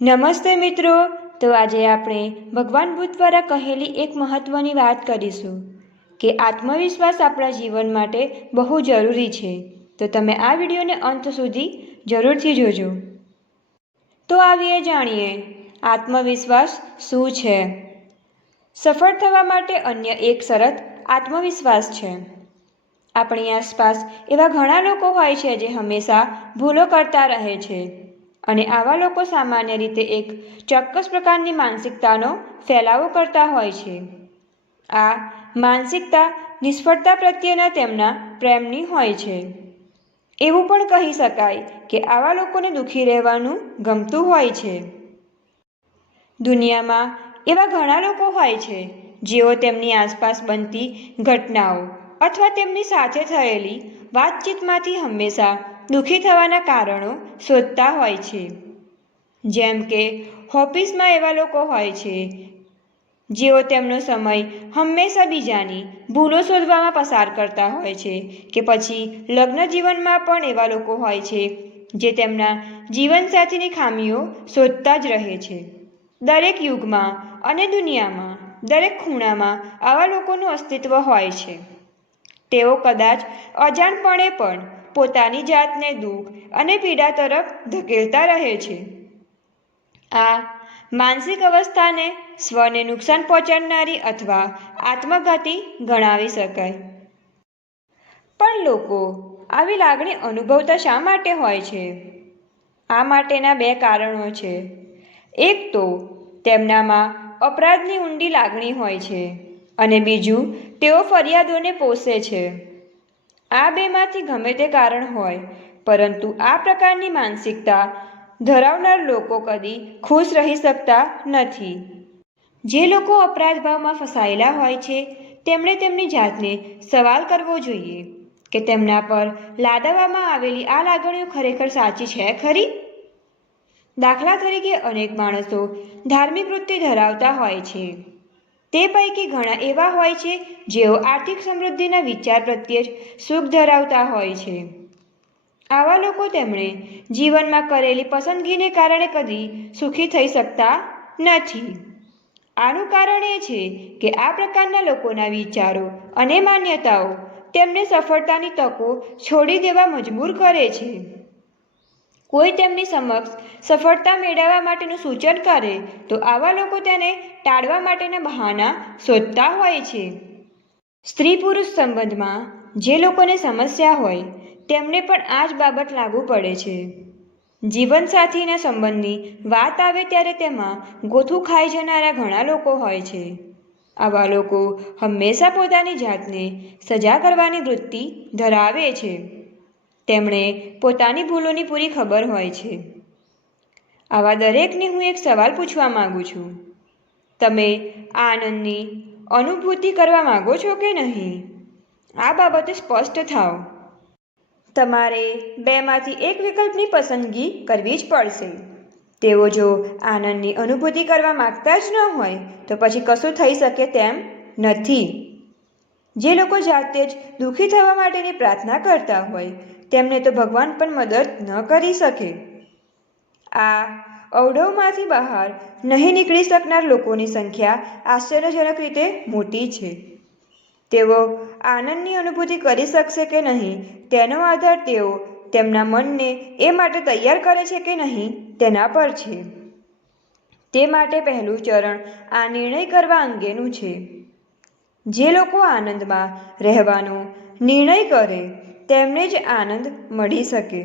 નમસ્તે મિત્રો. તો આજે આપણે ભગવાન બુદ્ધ દ્વારા કહેલી એક મહત્વની વાત કરીશું કે આત્મવિશ્વાસ આપણા જીવન માટે બહુ જરૂરી છે. તો તમે આ વિડીયોને અંત સુધી જરૂરથી જોજો. તો આવીએ જાણીએ આત્મવિશ્વાસ શું છે. સફળ થવા માટે અન્ય એક શરત આત્મવિશ્વાસ છે. આપણી આસપાસ એવા ઘણા લોકો હોય છે જે હંમેશા ભૂલો કરતા રહે છે અને આવા લોકો સામાન્ય રીતે એક ચોક્કસ પ્રકારની માનસિકતાનો ફેલાવો કરતા હોય છે. આ માનસિકતા નિષ્ફળતા પ્રત્યેના તેમના પ્રેમની હોય છે. એવું પણ કહી શકાય કે આવા લોકોને દુઃખી રહેવાનું ગમતું હોય છે. દુનિયામાં એવા ઘણા લોકો હોય છે જેઓ તેમની આસપાસ બનતી ઘટનાઓ અથવા તેમની સાથે થયેલી વાતચીતમાંથી હંમેશા દુઃખી થવાના કારણો શોધતા હોય છે. જેમ કે ઓફિસમાં એવા લોકો હોય છે જેઓ તેમનો સમય હંમેશા બીજાની ભૂલો શોધવામાં પસાર કરતા હોય છે, કે પછી લગ્ન જીવનમાં પણ એવા લોકો હોય છે જે તેમના જીવનસાથીની ખામીઓ શોધતા જ રહે છે. દરેક યુગમાં અને દુનિયામાં દરેક ખૂણામાં આવા લોકોનું અસ્તિત્વ હોય છે. તેઓ કદાચ અજાણપણે પણ પોતાની જાતને દુઃખ અને પીડા તરફ ધકેલતા રહે છે. આ માનસિક અવસ્થાને સ્વને નુકસાન પહોંચાડનારી અથવા આત્મઘાતી ગણાવી શકાય. પણ લોકો આવી લાગણી અનુભવતા શા માટે હોય છે? આ માટેના બે કારણો છે. એક તો તેમનામાં અપરાધની ઊંડી લાગણી હોય છે અને બીજું તેઓ ફરિયાદોને પોષે છે. આ બેમાંથી ગમે તે કારણ હોય, પરંતુ આ પ્રકારની માનસિકતા ધરાવનાર લોકો કદી ખુશ રહી શકતા નથી. જે લોકો અપરાધ ભાવમાં ફસાયેલા હોય છે તેમણે તેમની જાતને સવાલ કરવો જોઈએ કે તેમના પર લાદવામાં આવેલી આ લાગણીઓ ખરેખર સાચી છે ખરી? દાખલા તરીકે અનેક માણસો ધાર્મિક વૃત્તિ ધરાવતા હોય છે. તે પૈકી ઘણા એવા હોય છે જેઓ આર્થિક સમૃદ્ધિના વિચાર પ્રત્યે જ સુખ ધરાવતા હોય છે. આવા લોકો તેમણે જીવનમાં કરેલી પસંદગીને કારણે કદી સુખી થઈ શકતા નથી. આનું કારણ એ છે કે આ પ્રકારના લોકોના વિચારો અને માન્યતાઓ તેમને સફળતાની તકો છોડી દેવા મજબૂર કરે છે. કોઈ તેમની સમક્ષ સફળતા મેળવવા માટેનું સૂચન કરે તો આવા લોકો તેને ટાળવા માટેના બહાના શોધતા હોય છે. સ્ત્રી પુરુષ સંબંધમાં જે લોકોને સમસ્યા હોય તેમને પણ આ જ બાબત લાગુ પડે છે. જીવનસાથીના સંબંધની વાત આવે ત્યારે તેમાં ગોથું ખાઈ જનારા ઘણા લોકો હોય છે. આવા લોકો હંમેશા પોતાની જાતને સજા કરવાની વૃત્તિ ધરાવે છે. તેમણે પોતાની ભૂલોની પૂરી ખબર હોય છે. આવા દરેકને હું એક સવાલ પૂછવા માંગુ છું. તમે આનંદની અનુભૂતિ કરવા માંગો છો કે નહીં? આ બાબતે સ્પષ્ટ થાઓ. તમારે બેમાંથી એક વિકલ્પની પસંદગી કરવી જ પડશે. તેઓ જો આનંદની અનુભૂતિ કરવા માંગતા જ ન હોય તો પછી કશું થઈ શકે તેમ નથી. જે લોકો જાતે જ દુઃખી થવા માટેની પ્રાર્થના કરતા હોય તેમને તો ભગવાન પણ મદદ ન કરી શકે. આ અવઢવમાંથી બહાર નહીં નીકળી શકનાર લોકોની સંખ્યા આશ્ચર્યજનક રીતે મોટી છે. તેઓ આનંદની અનુભૂતિ કરી શકશે કે નહીં તેનો આધાર તેઓ તેમના મનને એ માટે તૈયાર કરે છે કે નહીં તેના પર છે. તે માટે પહેલું ચરણ આ નિર્ણય કરવા અંગેનું છે. જે લોકો આનંદમાં રહેવાનો નિર્ણય કરે તેમને જ આનંદ મળી શકે.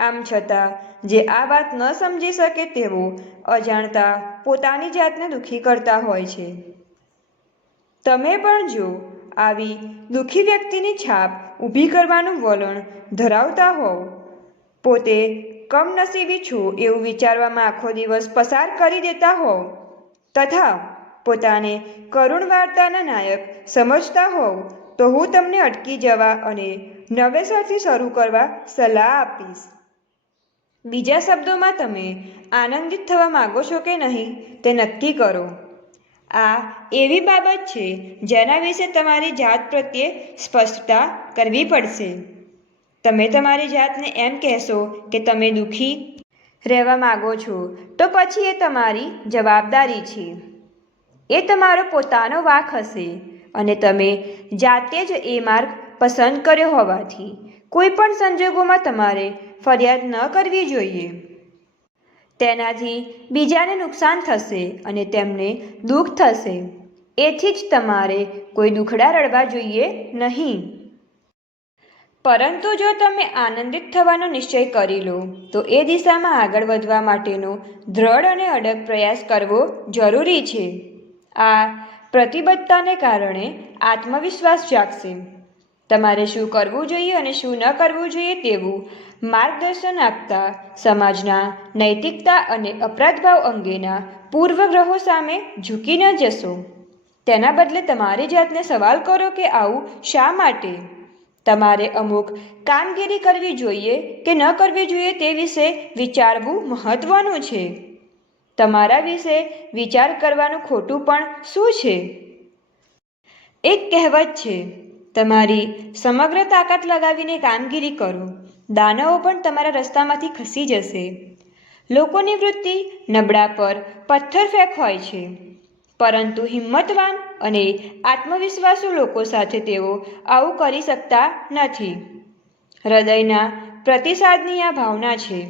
આમ છતાં જે આ વાત ન સમજી શકે તેઓ અજાણતા પોતાની જાતને દુઃખી કરતા હોય છે. તમે પણ જો આવી દુઃખી વ્યક્તિની છાપ ઊભી કરવાનું વલણ ધરાવતા હોવ, પોતે કમનસીબી છો એવું વિચારવામાં આખો દિવસ પસાર કરી દેતા હોવ તથા પોતાને કરુણ વાર્તાના નાયક સમજતા હોવ તો હું તમને અટકી જવા અને નવેસરથી શરૂ કરવા સલાહ આપીશ. બીજા શબ્દોમાં, તમે આનંદિત થવા માંગો છો કે નહીં તે નક્કી કરો. આ એવી બાબત છે જેના વિશે તમારી જાત પ્રત્યે સ્પષ્ટતા કરવી પડશે. તમે તમારી જાતને એમ કહેશો કે તમે દુઃખી રહેવા માગો છો તો પછી એ તમારી જવાબદારી છે. એ તમારો પોતાનો વાંક હશે અને તમે જાતે જ એ માર્ગ પસંદ કર્યો હોવાથી કોઈ પણ સંજોગોમાં તમારે ફરિયાદ ન કરવી જોઈએ. તેનાથી બીજાને નુકસાન થશે અને તેમને દુઃખ થશે. એથી જ તમારે કોઈ દુખડા રડવા જોઈએ નહીં. પરંતુ જો તમે આનંદિત થવાનો નિશ્ચય કરી લો તો એ દિશામાં આગળ વધવા માટેનો દ્રઢ અને અડગ પ્રયાસ કરવો જરૂરી છે. આ પ્રતિબદ્ધતાને કારણે આત્મવિશ્વાસ જાગશે. તમારે શું કરવું જોઈએ અને શું ન કરવું જોઈએ તેવું માર્ગદર્શન આપતા સમાજના નૈતિકતા અને અપરાધભાવ અંગેના પૂર્વગ્રહો સામે ઝૂકી ન જશો. તેના બદલે તમારી જાતને સવાલ કરો કે આવું શા માટે? તમારે અમુક કામગીરી કરવી જોઈએ કે ન કરવી જોઈએ તે વિશે વિચારવું મહત્વનું છે. તમારા વિશે વિચાર કરવાનું ખોટું પણ શું છે? એક કહેવત છે, તમારી સમગ્ર તાકાત લગાવીને કામગીરી કરો, દાનવો પણ તમારા રસ્તામાંથી ખસી જશે. લોકોની વૃત્તિ નબળા પર પથ્થર ફેંક હોય છે, પરંતુ હિંમતવાન અને આત્મવિશ્વાસુ લોકો સાથે તેઓ આવું કરી શકતા નથી. હૃદયના પ્રતિસાદની આ ભાવના છે.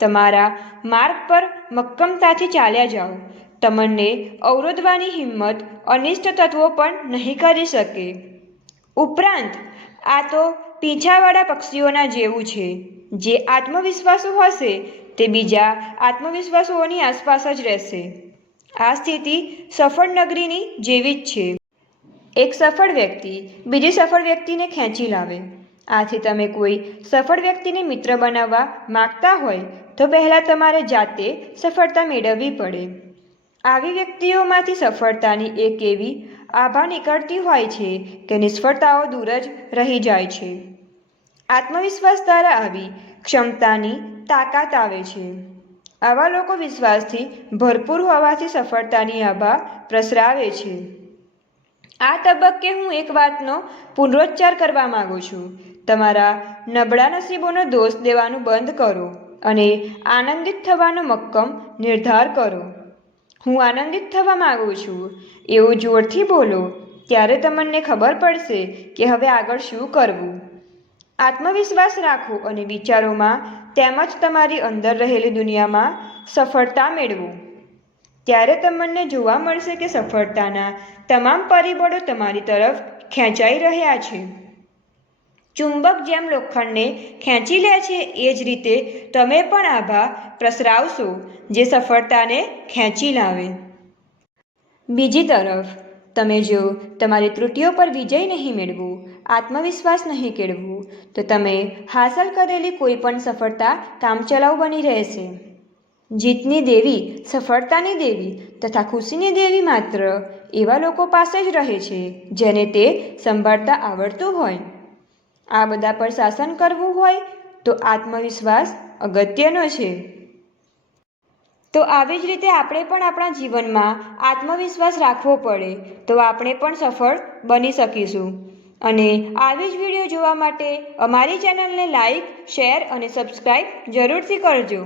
તમારા માર્ગ પર મક્કમતાથી ચાલ્યા જાઓ. તમને અવરોધવાની હિંમત અનિષ્ટ તત્વો પણ નહીં કરી શકે. ઉપરાંત આ તો પીંછાવાળા પક્ષીઓના જેવું છે. જે આત્મવિશ્વાસુ હશે તે બીજા આત્મવિશ્વાસુઓની આસપાસ જ રહેશે. આ સ્થિતિ સફળ નગરીની જેવી જ છે. એક સફળ વ્યક્તિ બીજી સફળ વ્યક્તિને ખેંચી લાવે. આથી તમે કોઈ સફળ વ્યક્તિને મિત્ર બનાવવા માગતા હોય તો પહેલાં તમારે જાતે સફળતા મેળવવી પડે. આવી વ્યક્તિઓમાંથી સફળતાની એક એવી આભા નીકળતી હોય છે કે નિષ્ફળતાઓ દૂર જ રહી જાય છે. આત્મવિશ્વાસ દ્વારા આવી ક્ષમતાની તાકાત આવે છે. આવા લોકો વિશ્વાસથી ભરપૂર હોવાથી સફળતાની આભા પ્રસરાવે છે. આ તબક્કે હું એક વાતનો પુનરોચ્ચાર કરવા માગું છું. તમારા નબળા નસીબોનો દોષ દેવાનું બંધ કરો અને આનંદિત થવાનો મક્કમ નિર્ધાર કરો. હું આનંદિત થવા માગું છું એવું જોરથી બોલો. ત્યારે તમને ખબર પડશે કે હવે આગળ શું કરવું. આત્મવિશ્વાસ રાખો અને વિચારોમાં તેમજ તમારી અંદર રહેલી દુનિયામાં સફળતા મેળવો. ત્યારે તમને જોવા મળશે કે સફળતાના તમામ પરિબળો તમારી તરફ ખેંચાઈ રહ્યા છે. ચુંબક જેમ લોખંડને ખેંચી લે છે એ જ રીતે તમે પણ આભા પ્રસરાવશો જે સફળતાને ખેંચી લાવે. બીજી તરફ તમે જો તમારી ત્રુટિઓ પર વિજય નહીં મેળવો, આત્મવિશ્વાસ નહીં કેળવો તો તમે હાંસલ કરેલી કોઈ પણ સફળતા કામચલાઉ બની રહેશે. જીતની દેવી, સફળતાની દેવી તથા ખુશીની દેવી માત્ર એવા લોકો પાસે જ રહે છે જેને તે સંભાળતા આવડતું હોય. આ બધા પર શાસન કરવું હોય તો આત્મવિશ્વાસ અગત્યનો છે. તો આવી જ રીતે આપણે પણ આપણા જીવનમાં આત્મવિશ્વાસ રાખવો પડે તો આપણે પણ સફળ બની શકીશું. અને આવી જ વિડીયો જોવા માટે અમારી ચેનલને લાઈક, શેર અને સબસ્ક્રાઈબ જરૂરથી કરજો.